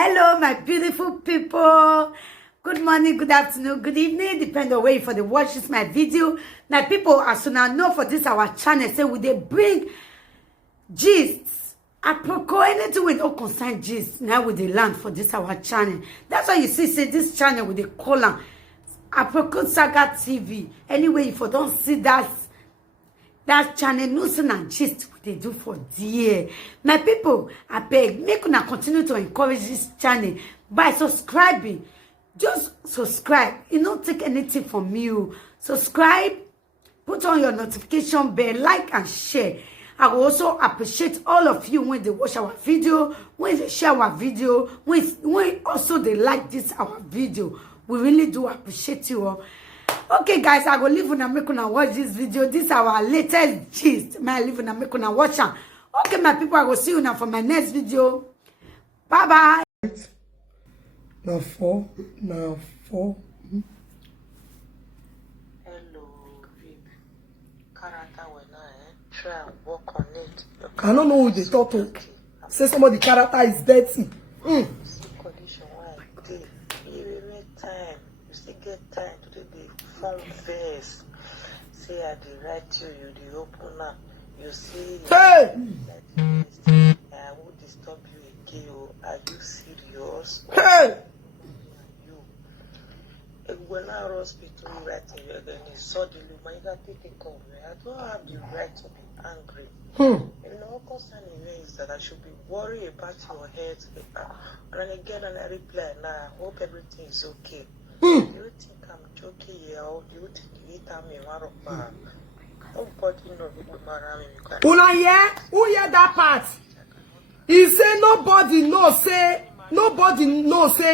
Hello, my beautiful people. Good morning, good afternoon, good evening, depending on where you for the watch this my video. My people, as soon as know for this our channel, say we they bring gists. Apropos anything we don't concern gist. Now with the land for this our channel. That's why you see say this channel with the column. Apropos Saga TV. Anyway, if you don't see that channel news and gist what they do for dear. My people, I beg, make una continue to encourage this channel by subscribing. Just subscribe. It don't take anything from you. Subscribe, put on your notification bell, like and share. I will also appreciate all of you when they watch our video, when they share our video, when also they like this our video. We really do appreciate you all. Okay, guys, I go leave una make una watch this video. This is our latest gist. May I leave una make una watch am. Okay, my people, I will see you now for my next video. Bye bye. Now four. Hello, babe. Character when I try and work on it. I don't know who they talk to. Say somebody character is dirty. See condition why I did. You make time. You still get time to do the form first. Say I did write you the opener. You see. Hey! I will disturb you again. Are you serious? Hey! When I was hospital writing you again, suddenly my God taking cover. I don't have the right to be angry. You know, concerning me is that I should be worried about your health. And again, and I reply, now I hope everything is okay. Do you think I'm joking here, or do you think you tell me what? Nobody knows me. Una hear? Who hear that part? He say nobody knows say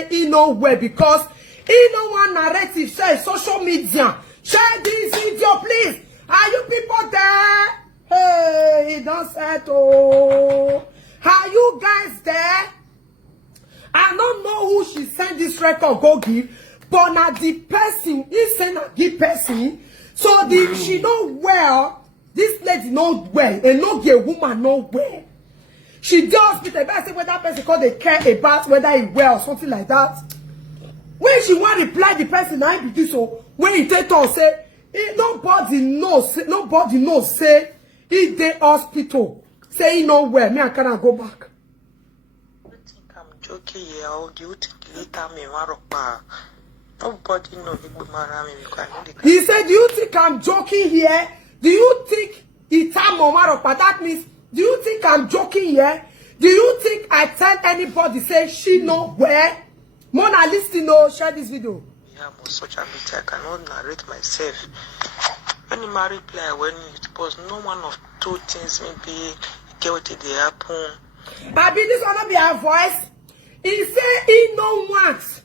he know where because he no one narrative share social media. Share this video, please. Are you people there? Hey, he don't settle. Are you guys there? I don't know who she sent this record go give, but now the person, he sent a give person. So she know where this lady know where, and no get woman know where. She does with the best whether that person because they care about whether he well or something like that. When she want to reply the person, I be this so when he take on say nobody knows say he dey hospital. Say he know where me I cannot go back. You think I'm joking here, or do you think you tell me what? Nobody knows me. He said, do you think I'm joking here? Do you think it's a Momaropa? That means, do you think I'm joking here? Do you think I tell anybody say she know where? Mona, listen, no, share this video. Yeah, I'm on social media. I cannot narrate myself. When you marry reply, when you suppose no one of two things maybe get what they happen. Baby, this will not be her voice. He say he no wants.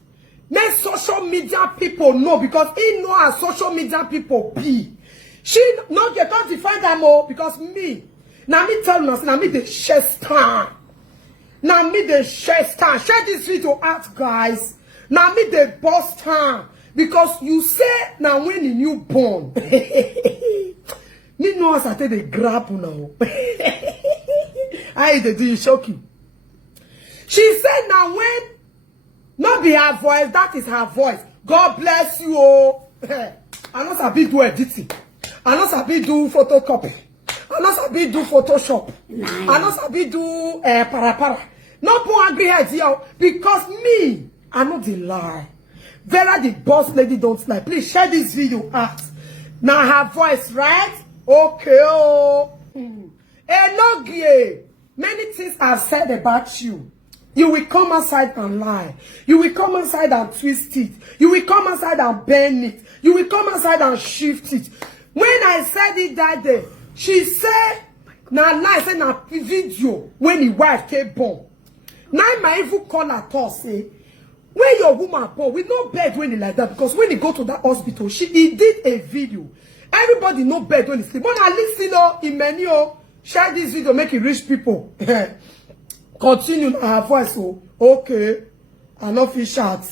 Let social media people know because he know how social media people be. She not get to defend them all because me. Now me tell us, now me the share star. Now me the share star. Share this video out, guys. Now me the boss star. Because you say now when you newborn. Me know as I take the grab now. I did shock you. She said now when not be her voice, that is her voice. God bless you. Oh. I know sabi do editing. I know sabi do photocopy. I know sabi do Photoshop. I know sabi do para. No put angry heads here because me, I know the lie. Vera the boss lady don't lie. Please share this video out. Now her voice, right? Okay. Oh. Enogie. Many things I've said about you. You will come outside and lie. You will come outside and twist it. You will come outside and bend it. You will come outside and shift it. When I said it that day, she said, now lie, say na video when the wife came born. Now my evil call at us say, when your woman born, we no bed when he like that because when he go to that hospital, he did a video. Everybody no bed when he sleep. But I listen in many share this video, make it reach people. Continue her voice. Oh, okay. I know fish out.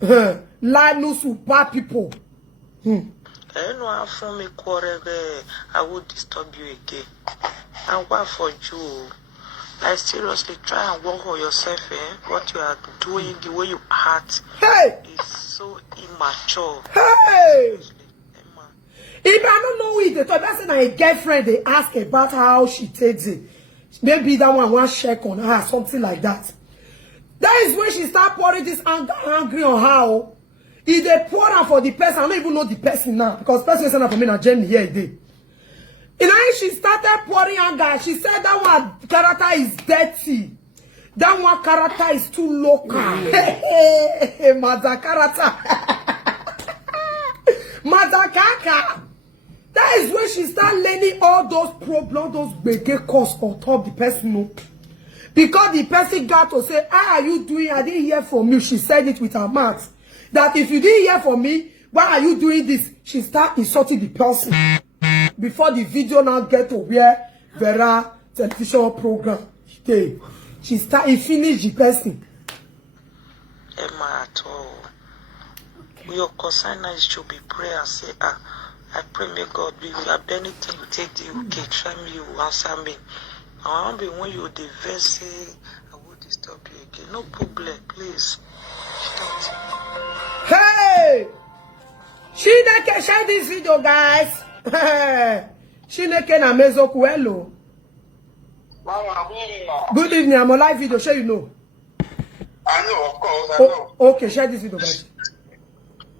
Lie no super people. I know how from me quarrel. I would disturb you again. And what for you? Like seriously, try and work on yourself, What you are doing, the way you act, Hey! is so immature. Hey! Emma. If I don't know it, the person a girlfriend, they ask about how she takes it. Maybe that one wants check on her, something like that. That is when she start pouring this angry on her. If they pour her for the person, I don't even know the person now. Because the person is not for me na Jenny here today. And then she started pouring anger. She said that one character is dirty. That one character is too local. Mother character. Mother kaka. That is when she started learning all those problems, those big costs on top the person. No? Because the person got to say, how are you doing? I didn't hear from you. She said it with her mouth. That if you didn't hear from me, why are you doing this? She started insulting the person. Before the video now get to where Vera television program stay. She started finish the person. Emma at all. Okay. Your concern is to be prayer. Say, I pray may God be with you. Anything you take the okay, try me, you answer me. I want to be when you the say I will disturb you again. No problem, please. Hey! Chineke, share this video, guys. Chineke na mezoku, hello. Good evening, I'm on live video, sure you know. I know, of course, I know. Okay, share this video, guys.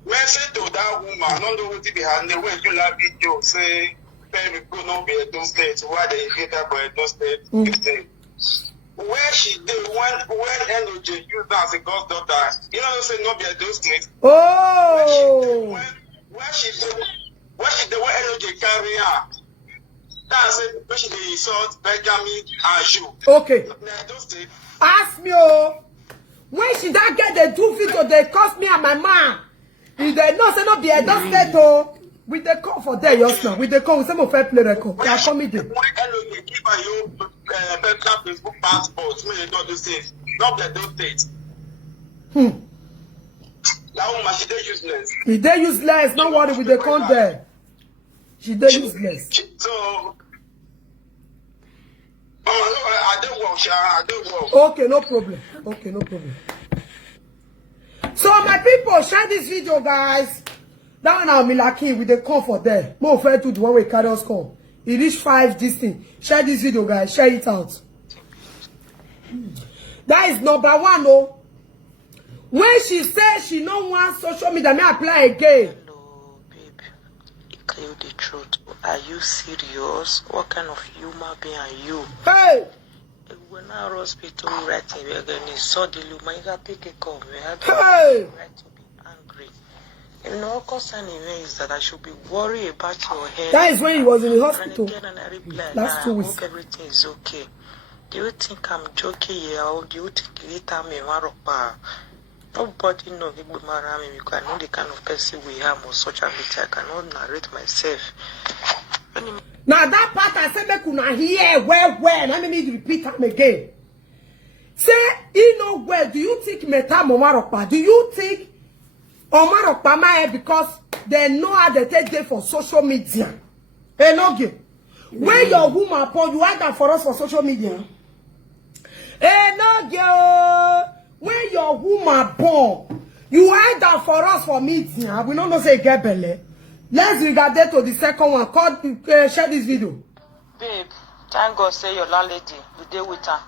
Message to that woman, not know what behind the way you love video, say, baby, could not be a those states, why they hate her by those states. Where she did, when energy used as a goddaughter, you know, say, not be a those states. Oh! Where she did, when energy carry her. That's it, when she did insult Benjamin and you. Okay. Ask me, oh. When she don't get the 2 video, they cost me and my mom. If they know, say not be a dust state, oh. With the call for there, yes, now. With the call, some of fair play record. They are coming there. When energy give her your Facebook passport, when you don't do it, not the those states. That woman, she did useless. She did useless. Don't worry, with the con there. She did useless. So, I don't work. Okay, no problem. Okay, no problem. So, my people, share this video, guys. That one I'll be lucky with the call for there. More fair to the one way carry us call. It reached 5 this thing. Share this video, guys. Share it out. That is number 1, oh. When she says she don't want social media, may apply again. Hello, babe. Tell you the truth. Are you serious? What kind of human being are you? Hey! When I was hospital writing, we're going to saw the luma. You got to take a call. Hey! Right to be angry. You know, what concerning me is that I should be worried about your health. That is when he was in the hospital. And again, and I reply, Last 2 weeks. I hope everything is okay. Do you think I'm joking here, or do you think later me waropa? Nobody knows me because I know the kind of person we have on social media. I cannot narrate myself. Now that part I said make una hear well. Let me need to repeat them again. Say, you know well, do you think Meta Omarokpa? Do you think Omarokpa my because they know how they take them for social media? Hey, no give. When your woman upon you hide that for us for social media. Hey, no give. When your woman born, you hide that for us for media. We don't know say get belly. Let's regard that to the second one. Share this video. Babe, thank God say your landlady, you deal with her.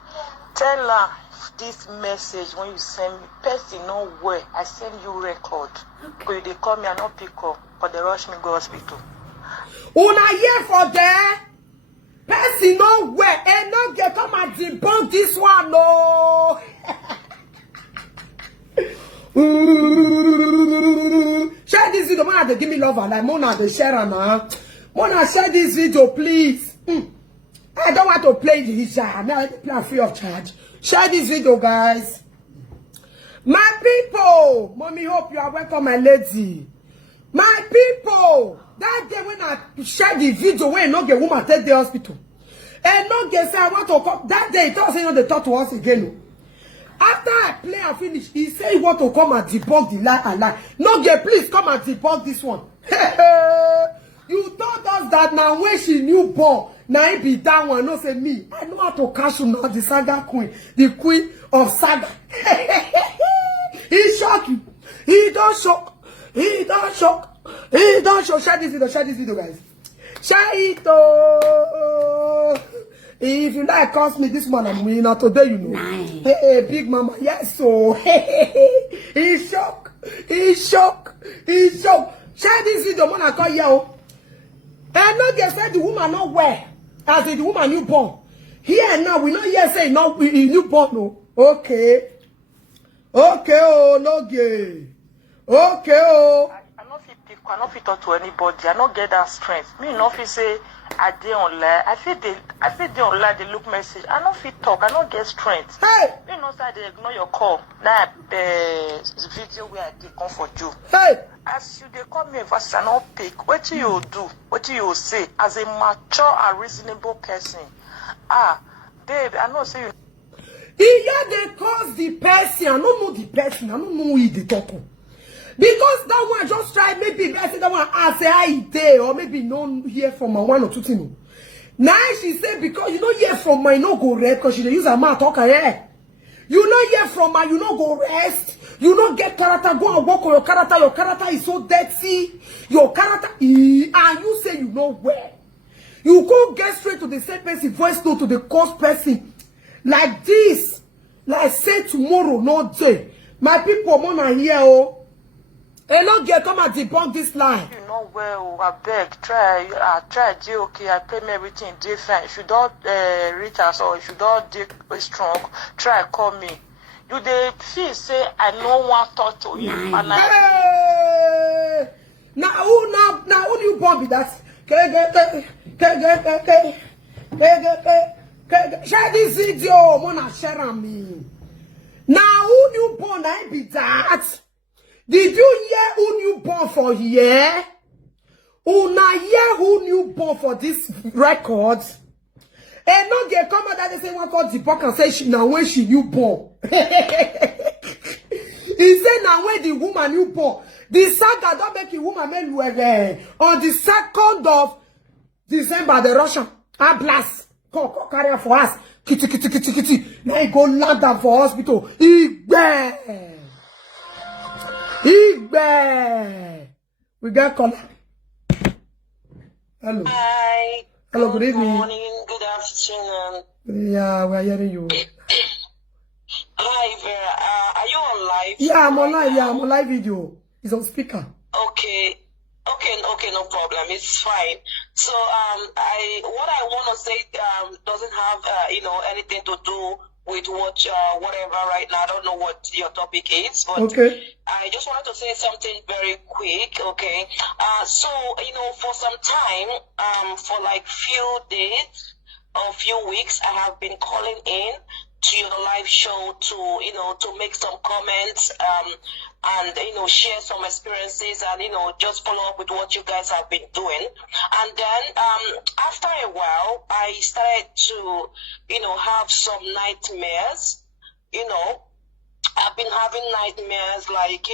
Tell her this message when you send me. Person nowhere. I send you record. Because they call me and not pick up. But they rush me go hospital. Una here for there. Person nowhere. And not get come and debunk this one. No. Share this video. Mona, they give me love and like Mona, they share now. Mona, share this video, please. I don't want to play the Isha. I mean, I play free of charge. Share this video, guys. My people, mommy, hope you are welcome, my lady. My people, that day when I share the video, when no get woman take the hospital, and no get say I want to come. That day, he thought say no, they talk to us again. After I play and finish, he say he want to come and debunk the lie and lie. No, girl, please come and debunk this one. You told us because that now when she newborn, now it be that one. No say me. I know how to cash now the saga queen, the queen of saga. He shock you. He don't shock. He don't shock. He don't shock. Share this video, guys. Share it. If you like, cost me this man and winner today, you know. Nice. Hey, big mama, yes, so he shock. He shock. He shock. Share this video, man. I call you. And not get said the woman not wear. As in the woman newborn. Here now, we not here say no newborn, no. Okay. Okay, oh, no gay. Okay, oh. I not fit talk to anybody. I not get that strength. Me not fit say I dey online. I feel dey online. They look message. I not fit talk. I not get strength. Hey. Me not say they ignore your call. That video where I dey come for you. Hey. As you dey call me first, I not pick. What do you do? What do you say? As a mature and reasonable person, babe, I know say you. Here they cause the person. I don't know the person. I don't know who they talk to. Because that one just try, maybe I say that one I say how it day, or maybe no hear from my one or two things. Now she said because you don't hear from my no go rest because she dey use her mouth talk her. You don't hear from my, you don't go rest. You don't get character, go and work on your character. Your character is so dirty. Your character, and you say you know where. You go get straight to the same person, voice note to the cost person. Like this. Like say tomorrow, no day. My people, mona here, oh. And not get come and debunk this line. You know well, I beg, try, okay, I pay me everything different. If you don't reach us or if you don't dig strong, try call me. You dey feel say I no want talk to you. And Hey! Now who you born with that? Share this video, mona share on me. Now who you born I be that? Did you hear who you born for here? Una hear who you born for this record? And not get come out that they say one called the book and say she now when she you born. He said now when the woman you born. The saga don't make the woman men on the 2nd of December the Russian blast carry for us. Kitty. Now he go land down for hospital. Igbe. We got caller. Hello. hi. Hello, good evening. Good morning, good afternoon. Yeah, we are hearing you. Hi, Vera. Are you on live? Yeah, I'm on live. Yeah, I'm on live video. It's on speaker. Okay, no problem. It's fine. So, what I want to say doesn't have anything to do with what whatever right now. I don't know what your topic is, but Okay. I just wanted to say something very quick. Okay, so for some time, for like few days or few weeks, I have been calling in to your live show to to make some comments and share some experiences and just follow up with what you guys have been doing. And then after a while I started to have some nightmares. I've been having nightmares like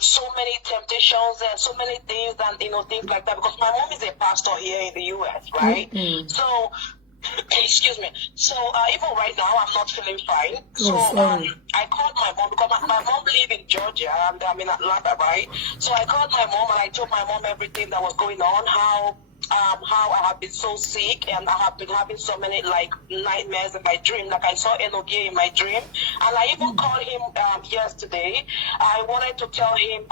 so many temptations and so many things and things like that, because my mom is a pastor here in the US, right? So excuse me. So even right now, I'm not feeling fine. So I called my mom because my mom lives in Georgia and I'm in Atlanta, right? So I called my mom and I told my mom everything that was going on, how I have been so sick and I have been having so many like nightmares in my dream. Like I saw Enoge in my dream, and I even called him yesterday. I wanted to tell him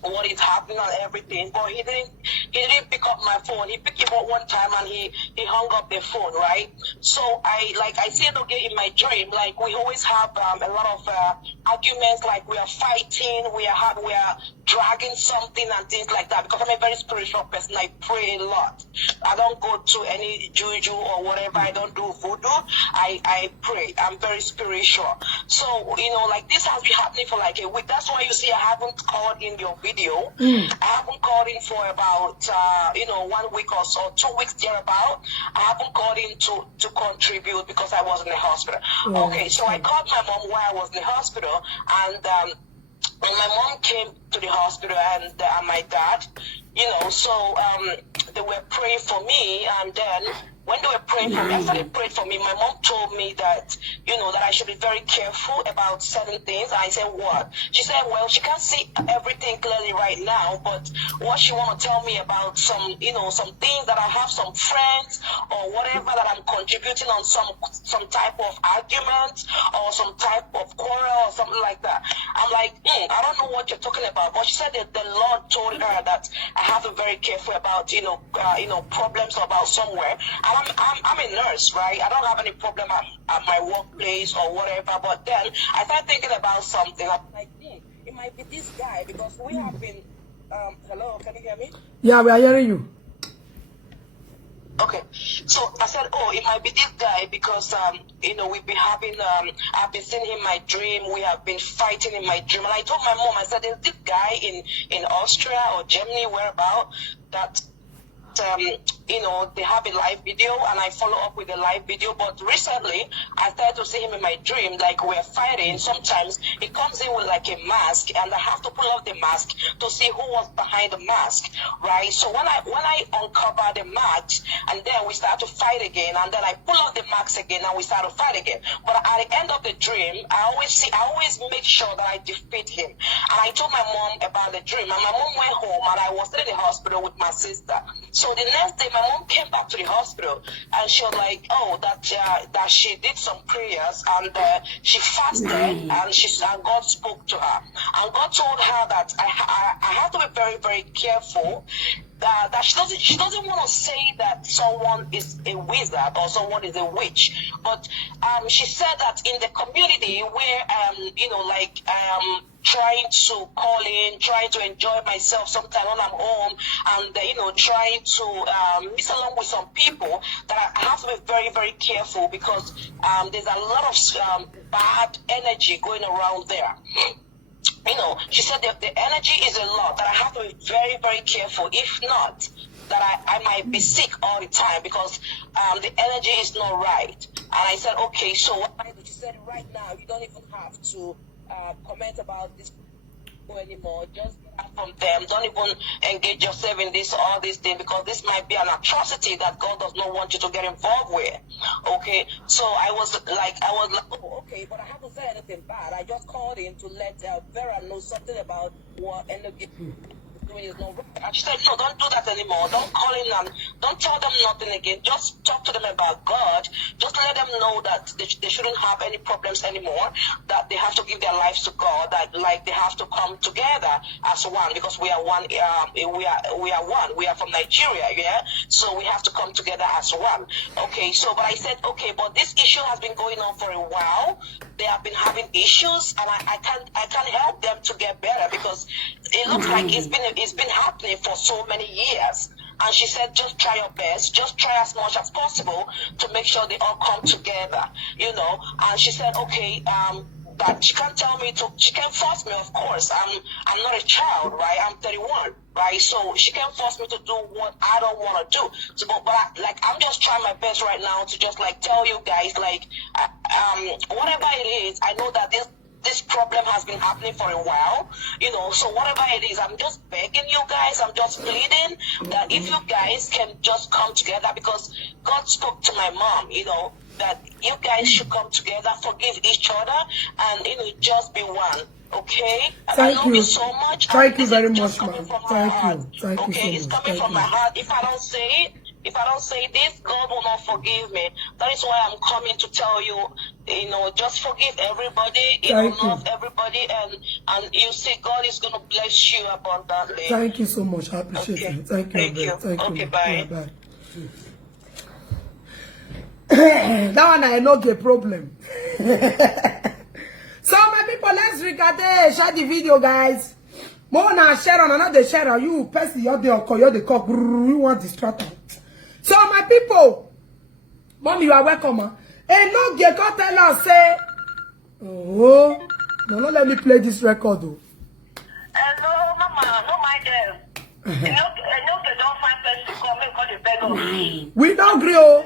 what is happening and everything, but he didn't pick up my phone. He picked it up one time and he hung up the phone, right? So I see it again in my dream. Like we always have a lot of arguments, like we are fighting, we are dragging something and things like that, because I'm a very spiritual person. I pray a lot. I don't go to any juju or whatever. I don't do voodoo. I pray. I'm very spiritual. So like this has been happening for like a week. That's why you see I haven't called in your video. I haven't called in for about 1 week or so, 2 weeks thereabout. I haven't called in to contribute because I was in the hospital. Okay, so I called my mom while I was in the hospital, and when my mom came to the hospital and my dad, so they were praying for me, and then when they were praying for me, after they prayed for me, my mom told me that, you know, that I should be very careful about certain things. I said, what? She said, well, she can't see everything clearly right now, but what she want to tell me about some, you know, some things that I have some friends or whatever that I'm contributing on some type of argument or some type of quarrel or something like that. I'm like, I don't know what you're talking about. But she said that the Lord told her that I have to be very careful about, you know, problems about somewhere. I'm a nurse, right? I don't have any problem at my workplace or whatever. But then I started thinking about something. I'm like, it might be this guy because we have been. Hello, can you hear me? Yeah, we are hearing you. Okay, so I said, oh, it might be this guy because, you know, we've been having, I've been seeing him in my dream. We have been fighting in my dream. And I told my mom, I said, there's this guy in Austria or Germany, whereabout, that, you know, they have a live video and I follow up with a live video. But recently, I started to see him in my dream, like we're fighting. Sometimes he comes in with like a mask and I have to pull off the mask to see who was behind the mask, right? So when I uncover the mask and then we start to fight again and then I pull off the mask again and we start to fight again. But at the end of the dream, I always make sure that I defeat him. And I told my mom about the dream and my mom went home and I was still in the hospital with my sister. So the next day, my mom came back to the hospital and she was like, oh, that she did some prayers and she fasted and God spoke to her. And God told her that I have to be very, very careful that she doesn't want to say that someone is a wizard or someone is a witch. But she said that in the community where, you know, like trying to call in, trying to enjoy myself sometime when I'm home, and you know, trying to mix along with some people, that I have to be very, very careful because there's a lot of bad energy going around there. You know, she said that the energy is a lot, that I have to be very, very careful. If not, that I might be sick all the time because the energy is not right. And I said, okay, so what I did, she said, right now, you don't even have to comment about this anymore. Just get out from them. Don't even engage yourself in this or all these things because this might be an atrocity that God does not want you to get involved with. Okay, so I was like, oh, okay, but I haven't said anything bad. I just called in to let Vera know something about what energy doing is not right. And she said, no, don't do that anymore. Don't call in and don't tell them nothing again. Just talk to them about God. Just let them know that they shouldn't have any problems anymore, that they have to give their lives to God, that like they have to come together as one because we are one. We are one. We are from Nigeria, yeah. So we have to come together as one. Okay. So, but I said, okay, but this issue has been going on for a while. They have been having issues, and I can't help them to get better because it looks like it's been happening for so many years. And she said, just try your best, just try as much as possible to make sure they all come together, you know. And she said, okay, that she can't tell me to, she can't force me, of course. I'm not a child, right? I'm 31, right? So she can't force me to do what I don't want to do. So, but I'm just trying my best right now to just like tell you guys, like, whatever it is, I know that this problem has been happening for a while, you know, so whatever it is, I'm just begging you guys, I'm just pleading that if you guys can just come together, because God spoke to my mom, you know, that you guys should come together, forgive each other, and, you know, just be one. Okay? Thank I love you. you so much. Thank you very much, ma'am. Thank you. Thank you Okay, so it's much. coming Thank from you. my heart. If I don't say this, God will not forgive me. That is why I'm coming to tell you, you know, just forgive everybody, love everybody, and you see God is going to bless you abundantly. Thank you so much. I appreciate Okay. it. Thank you. Thank you. Okay, bye. Yeah, bye. That one I know the problem. So my people, let's regard it. Share the video, guys. More now share on another share. You person you're the cock. You want distracted. So my people, mommy, you are welcome. And no get go tell us say, oh, no, let me play this record though. Hello, mama, no mind them. I know they don't find person to come and call the bed of. We don't agree, oh.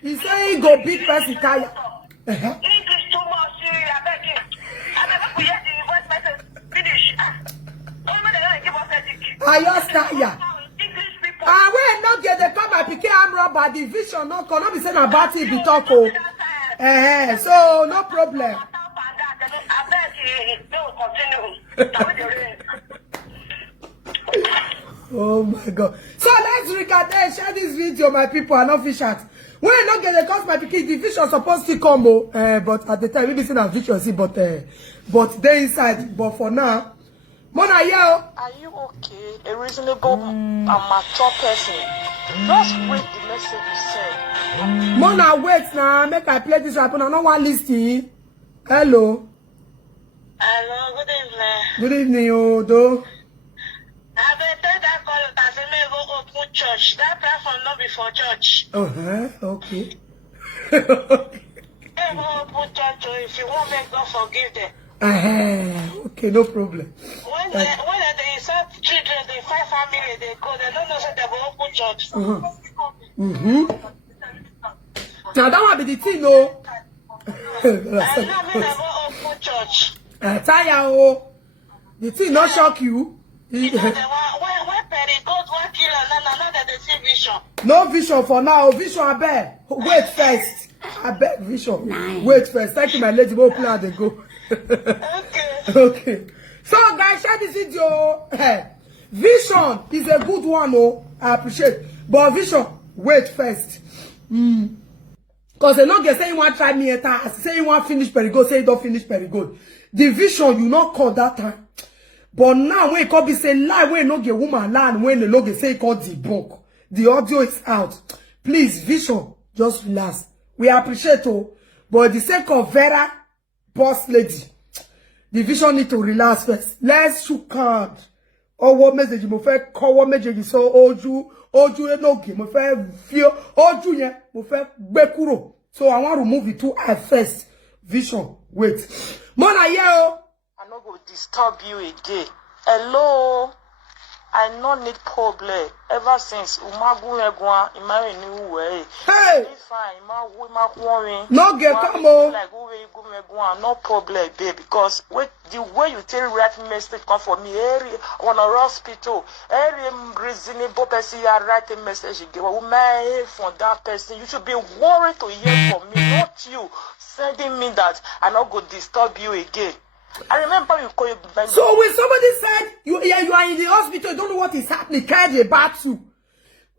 He say he go beat person tire. English too much, I beg you. I never forget the voice message finish. Only they don't give us a ticket. I just tire. English people. we not get the come my pikin arm rubber the vision no come not be saying about it be talk o. So no problem. Oh my God. So let's recap and share this video, my people and officials. When I not get the cause my pikin, the vision supposed to come, but at the time we be saying a vision see, but they inside. But for now, Mona, yo. Are you okay? A reasonable and mature person. Just read the message you sent. Mona, wait now. Make I play this rap. I don't want listening. Hello. Hello, good evening. Good evening, Odo. I better that call you that may go open church. That platform not before church. Okay. They go open church, so if you want me, God forgive them. Okay, no problem. When they insult children, they fight family, they go, they don't know that they will open church. Now that one be the thing, no. I mean, they go open church. Tire, the thing not shock you. When Perry goes one killer, now that they see vision. No vision for now. Vision, I bet. Wait first. I bet vision. Nice. Wait first. Thank you, my lady. Go plan they go. Okay. So, guys, share this video. Vision is a good one, oh. I appreciate. But vision, wait first. Because they not get say you want to try me at say you want to finish Perigold, say you don't finish Perigold. The vision, you not call that time. But now when it could be say lie, when no get woman land, when the log say it called debunk. The audio is out. Please, vision, just relax. We appreciate it. But the sake of Vera, boss lady, the vision need to relax first. Let's shoot card. Or what message mo fe call what message so oju no game mo fe feel oju yen mo fe gbe kúrò. So I want to move it to at first. Vision, wait. Mona yo. I no go disturb you again. Hello. I no need problem. Ever since Umagu Egwa, Imari new way. Hey! It's fine. Ima No get come on. like no problem, babe. Because the way you tell write message come for me, every on a hospital, every reasonable person you write a message again. Woman from that person, you should be worried to hear from me, not you sending me that I not go disturb you again. I remember you call you. So when somebody said you are in the hospital, you don't know what is happening, carry about you.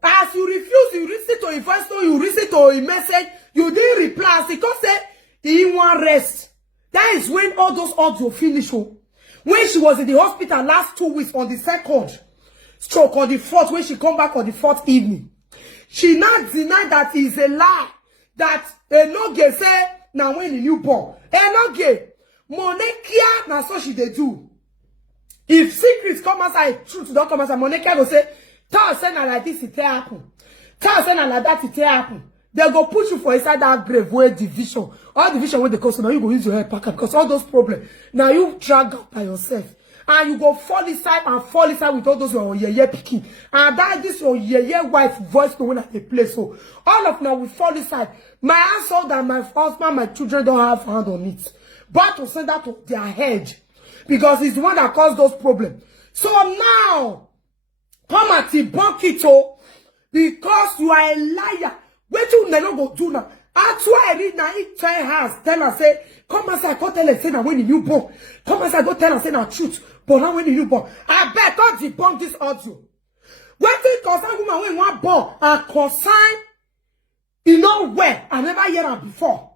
As you refuse, you listen to a voice note, you listen to a message, you didn't reply because he want rest. That is when all those audio finish. When she was in the hospital last 2 weeks on the 2nd stroke, on the 4th, when she come back on the 4th evening, she now denied that is a lie. That Enoge say now when the newborn. Enoge. Monekia, na so she they do. If secrets come outside, truth don't come outside, Monekia will say, tell say na like this it happen. Tell say na like that it happen. They go push you for inside that grave where division. All division where they come, so now you go use your head pack up because all those problems. Now you drag out by yourself. And you go fall inside with all those your picking. And that this your wife voice going at the place. So all of now we fall inside. My household and my husband, my children don't have hand on it. But to send that to their head. Because it's the one that caused those problems. So now, come at debunk it because you are a liar. What you never go do now? That's why I read now, each child has tell her, say, come and say, go tell her, say, now when you born. Come and say, go tell her, say, now truth. But now when you born. I bet God debunk this audio. When they concern woman when one born, and concern, you know where, I never heard her before.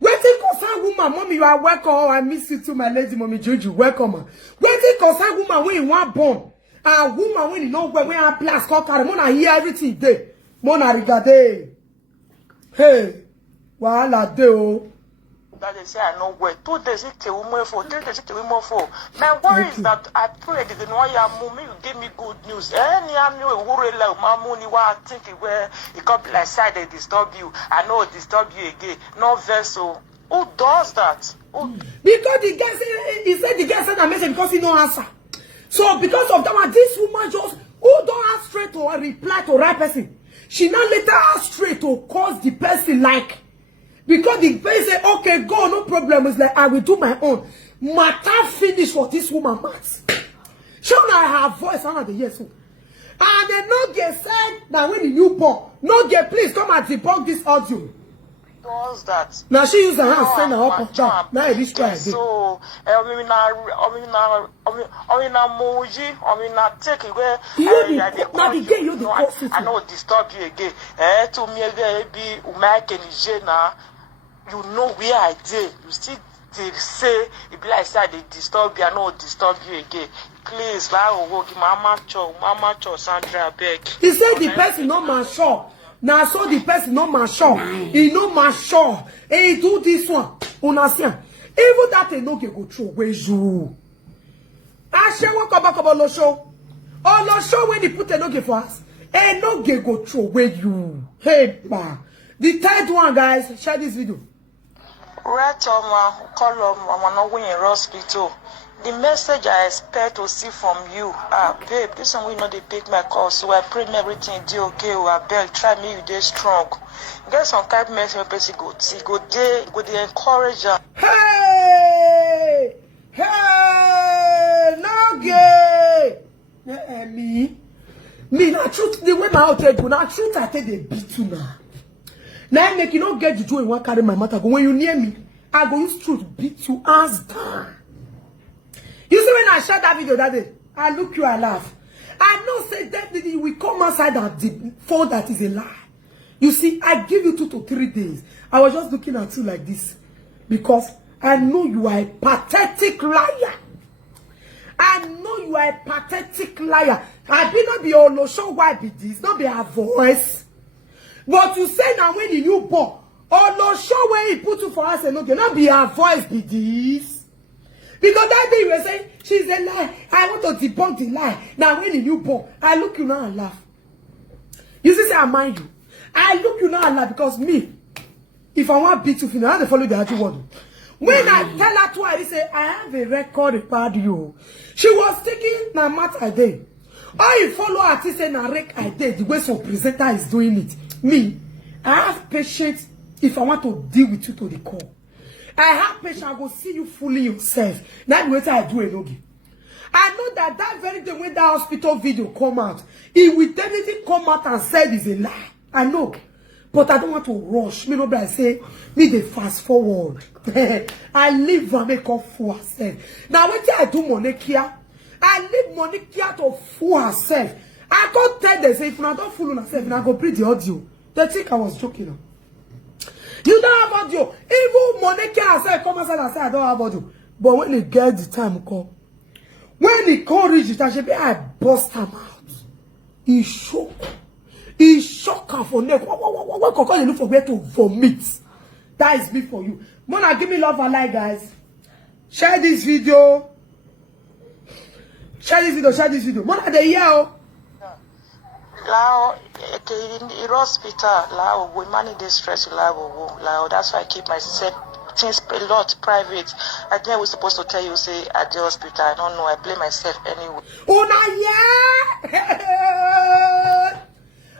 Waiting concern woman, mommy, you are welcome. Oh, I miss you too, my lady, mommy Juju. Welcome. Waiting concern woman when you want born. And woman when you know when I blast call carry. Mona hear everything day. Mona regade. Hey, wahala de o. That they say I know where. 2 days it will move for. 3 days it will move for. My worry is that I pray that the Noya Mummy you give me good news. Any I'm new worry like my money. What I think where it come like side they disturb you. I know it disturb you again. No vessel. Who does that? Because the guy said he said the guy sent a message because he no answer. So because of that one, this woman just who don't ask straight to reply to right person. She now later asked straight to cause the person like. Because the person said, okay, go, no problem. It's like, I will do my own. Matter finish for this woman, Max. Show now her voice, I the yes. And they no get said that when the newborn, no get, please come and debunk this audio. Does that? Now she use her hand send her up and down. Now it is try again. So, take away. I know disturb you again. To me again, be you know where I did. You still say it be like say they disturb you. I know disturb you again. Please, Mama Cho, Sandra beg. He said the person not mature. Now so the person not mature. He no mature. He do this one. Even that they no get go through where you. I share what come back about the show. Oh, the show when they put a no get for us. Hey, no get go through where you. Hey, ba. The third one, guys. Share this video. Right, call I'm not going in hospital. The message I expect to see from you, babe, this one we know they pick my call, so I pray everything do okay. Bell, try me, you dey strong. Get some kind of message, person go they encourage her. Hey, no gay. Me, not truth. The way my out go, not truth. I take the beat you now. Now make you not get the two in one carry my matter. Go when you near me, I go use truth beat you ass down. You see when I shot that video that day, I look you, I laugh. I know say definitely we come outside and the phone that is a lie. You see, I give you 2 to 3 days. I was just looking at you like this because I know you are a pathetic liar. I know you are a pathetic liar. I be not be all show why be this, not be her voice. But you say now when you born, all show where he put you for us and okay, not be her voice be this. Because that day you were saying, she's a lie. I want to debunk the lie. Now when you born, I look you now and laugh. You see, say I mind you. I look you now and laugh because me, if I want beat you, I have to follow the other word. When I tell her to I say, I have a record about you. She was taking my mat a day. Or you follow her to say, narrate I did. The way some presenter is doing it. Me, I have patience if I want to deal with you to the core. I have patience, I will see you fully yourself. That's what I do it. I know that very day when that hospital video come out, it will definitely come out and say it's a lie. I know. But I don't want to rush. Me no be I say, me they fast forward. I leave and make up for herself. Now when I do Monekia, I leave Monekia to fool herself. I go tell them, say, if I don't fool herself, I go bring the audio. They think I was joking. You don't have audio. Even Monekia herself come outside and say, I don't have audio. But when they get the time come, when the call reach it, I bust him out. He shook. He shook her for neck. What you look for where to vomit? That is me for you. Mona, give me love and like, guys. Share this video. Share this video. Share this video. Mona, they yell. Lao, in the hospital, Lao, we manage this stress. Lao, that's why I keep myself things a lot private. I think we're supposed to tell you, say at the hospital. I don't know. I blame myself anyway. Oh, yeah.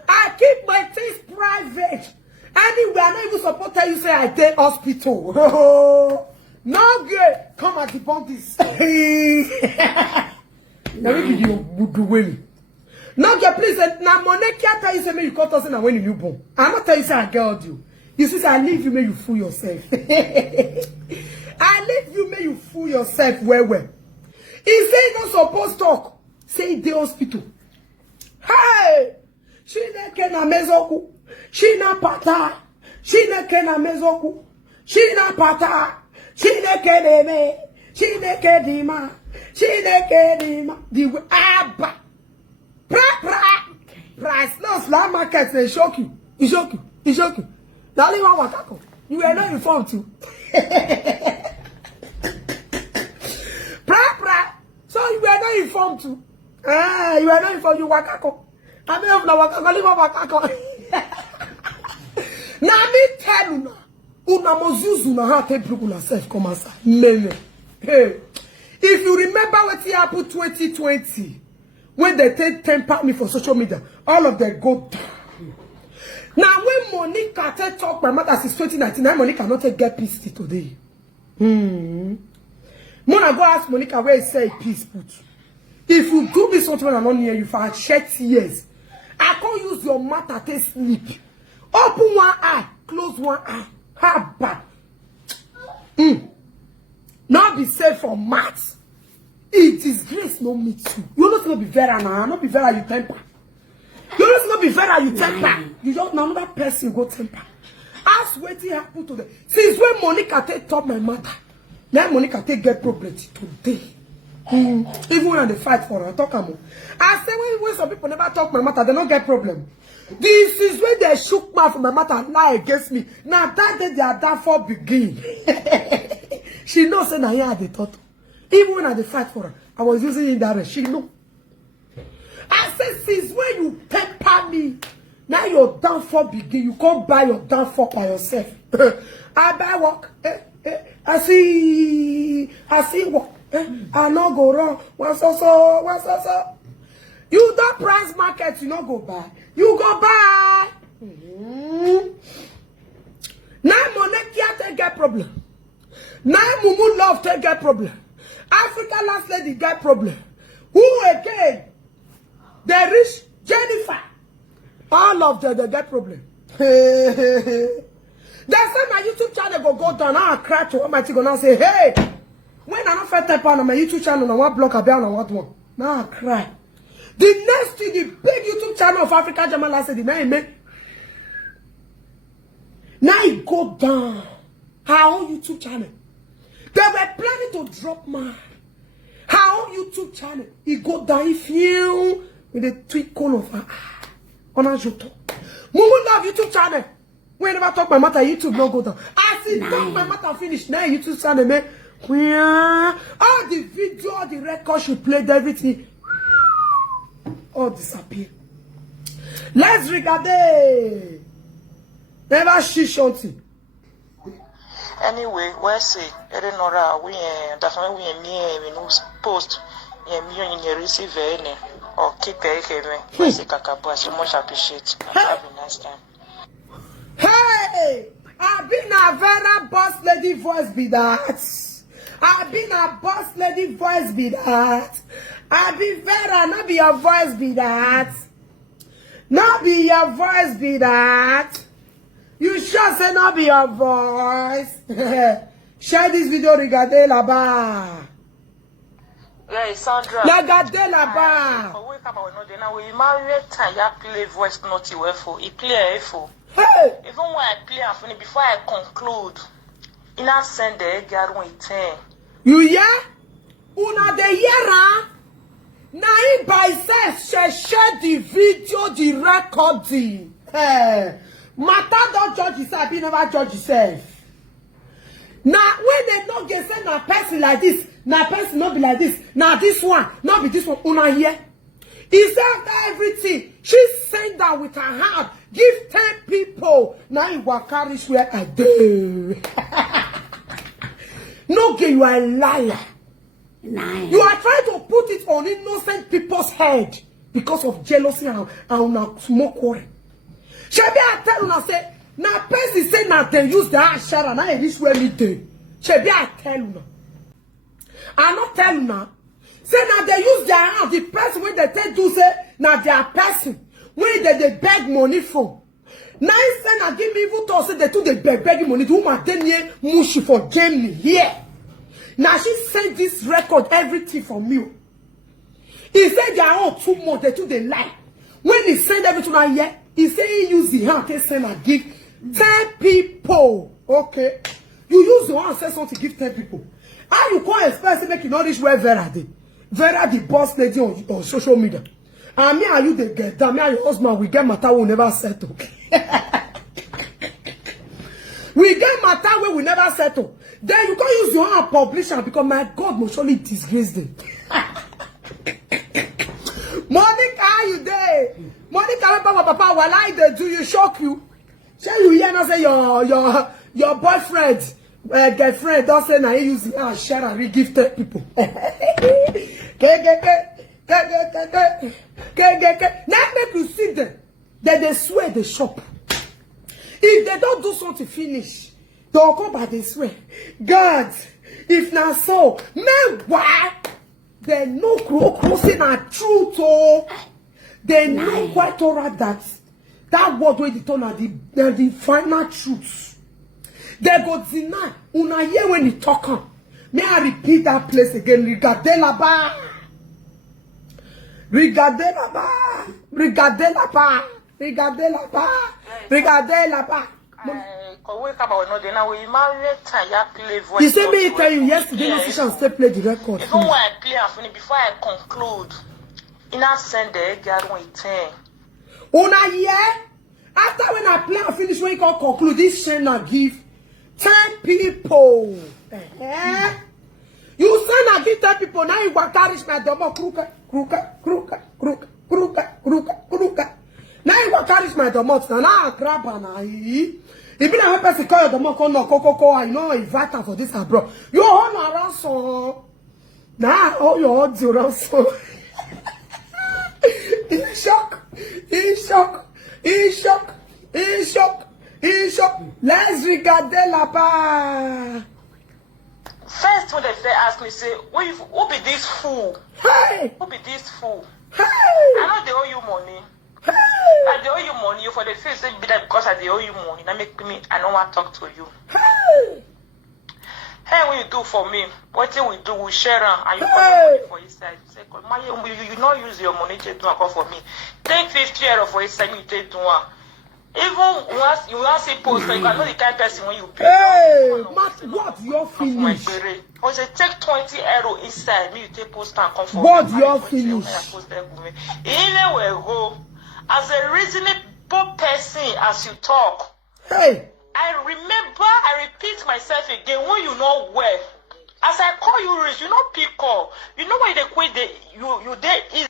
I keep my things private. Anyway, I'm not even supposed to tell you, say I did hospital. No good. Come and debunk this. Now we give you good way. Now, please, now Monekia tell you say me you cut us in when you born. I'm not tell you say I girled you. You see, I leave you, may you fool yourself. I leave you, may you fool yourself. Where? He say not supposed to talk. Say the hospital. Hey, she ne kena mezoku. She na pata. She ne kena mezoku. She na pata. She ne kedeme. She ne kedima. She ne kedima. The abba. Price loss, land market, they shock you. He shock you. He shock you. Now only one wakako. You were not informed too. So you were not informed too. Ah, you were not informed. You wakako. I mean, of the wakako, leave wakako. Now me tell you now. Una mozuzu na ha take people yourself come outside. Hey, if you remember what happened 2020. When they take temper me for social media, all of them go down. Now, when Monica talk my mother since 2019, Monica not get peace today. Mona go ask Monica where he say peace put. If you do me something when I'm not near you for shed tears, I can't use your mouth to sleep. Open one eye, close one eye. Haba. Now be safe for maths. It is grace no me too. You're not gonna be very now. Not be very you temper. You're not gonna be very you temper. You just now another person go temper. Ask what happened to them. Since when Monica take top my mother, now Monica take get problem today. Even when they fight for her, talk about. I say when some people never talk my matter, they don't get problem. This is when they shook mouth for my matter and lie against me. Now that day they are therefore begin. She knows that I had the thought. Even when I dey fight for her, I was using it that she know. I said since when you temper me, now your downfall begin. You can't buy your downfall by yourself. I buy work. I see work. I not go wrong. What's so. You don't price market, you not go buy. You go buy. Now Monekia take get problem. Now Mumu Love take get problem. Africa Last Lady get problem. Who again? They reach Jennifer. All of them they get problem. They say my YouTube channel go down. I cry to Almighty God and say, hey, when I don't fight type on my YouTube channel, I want block a bell and I want one. Now I cry. The next thing, the big YouTube channel of Africa German Last Lady, now it go down. Her own YouTube channel. They were planning to drop my own YouTube channel. It go down if you with a tweet call of her on a joto. Mumu Love YouTube channel. Whenever I talk my matter, YouTube no go down. I see talk my matter finish. Now YouTube channel me. All the video, all the records she played, everything all disappear. Let's regard it. Never she shouting. Anyway, we say, Erenora, we definitely we no post, we receive any or keep a we say Kakabo, so much appreciate. Have a nice time. Hey, I've been a very boss lady voice be that. I've been a boss lady voice be that. I've been very not be your voice be that. Not be your voice be that. You sure say not be your voice. Share this video regardez là-bas. Yeah, Sandra. Regardez là-bas. We come out no now we marry time ya play voice not you for. He play for. Hey. Even when I play and finish before I conclude, in a send the girl when 10. You hear? Una de yera. Na in by says share the video, the recording. Hey. Matter don't judge yourself, you never judge yourself. Now when they don't get say na person like this, na person not be like this, now this one, not be this one, una here. He said after everything, she sent that with her hand, give 10 people. Now you will carry where I do. No, gay, you are a liar. Nice. You are trying to put it on innocent people's head because of jealousy and smoke quarrel. Shebi I tell you say, na person say na they use the ashara na this way me do. Shebi I tell you. I not tell you now. Say na they use their hand. The person when they take do say na their person when they beg money from. Now say na give me even to say they do they beg money. The woman 10 year mushi for Germany here. Now she send this record everything from you. He said they are all 2 months. They do they lie. When he send everything out here. He say he use the hand to send and give 10 people. Okay. You use the hand say something to give 10 people. How you call expect to make you not reach where Vera did? Vera the boss lady on social media. And me and you they get that. Me and your husband we get matter we never settle. We get matter where we never settle. Then you can't use your hand publisher because my God will surely disgrace them. Monica, how you there? Monica, papa, while I do you shock you? Shall you hear now say your boyfriend, girlfriend, don't say now he use the share and gifted people. Now make you see them. Then they swear they shop. If they don't do something finish, they'll come back they swear. God, if not so, man, why? they know crossing a truth, oh. They know quite alright that word where they turn at the final truth. They go deny. Una hear when you talk on. May I repeat that place again? Regardez là-bas. Regardez là-bas. Regardez là-bas. Regardez là-bas. Regardez là-bas. You see me tell you yesterday, no fish and still play the record. Even when I play and finish, before I conclude, in a send the girl with 10. Una hear? After when I play and finish, when you can conclude, this send and give 10 people. You send and give 10 people. Now you will carry my domo kruka. Now you will carry my domo. Now I grab an eye. Even if a person call your domo, I know invite her for this abroad. You own a ransom. Now all your odds you ransom. In shock. Let's regarder là-bas. First, when they ask me, say, who be this fool? Hey! Who be this fool? Hey! I know they owe you money. Hey! And they owe you money. For the face, they be that because they owe you money. That make me, I don't want to talk to you. Hey! Hey, what you do for me? What we do, we share and you Hey! come for his side. Say, you not use your money to do a call for me. Take 50 euro for his side, you take to one. Even once you want to post, you are not the kind of person when you pay. Hey! What your finish? Or say take 20 euro inside me, you take post and come for What your finish? Even we go as a reasonable person as you talk. Hey! I repeat myself again when you know where. As I call you, you not pick up. You know why they quit you there is